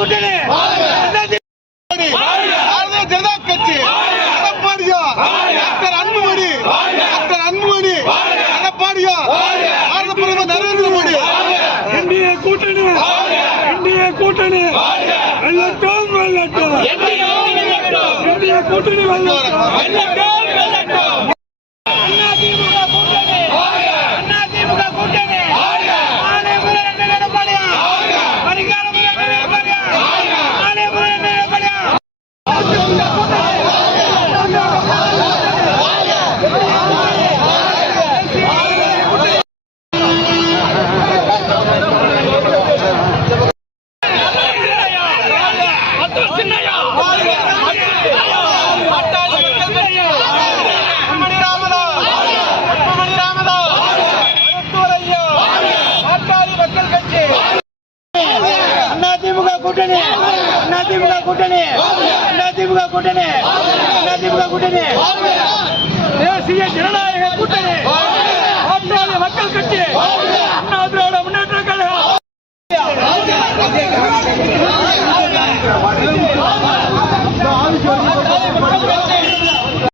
கூட்டணி பாரதிய ஜனதா கட்சி எடப்பாடியா டாக்டர் அன்புமணி எடப்பாடியா பாரத பிரதமர் நரேந்திர மோடி என்டிஏ கூட்டணி வெள்ளட்டும் என்டிஏ கூட்டணி வெள்ளட்டும் தேசிய ஜனநாயக கூட்டணி பாட்டாளி மக்கள் கட்சி அண்ணா திராவிட முன்னேற்ற கழகம்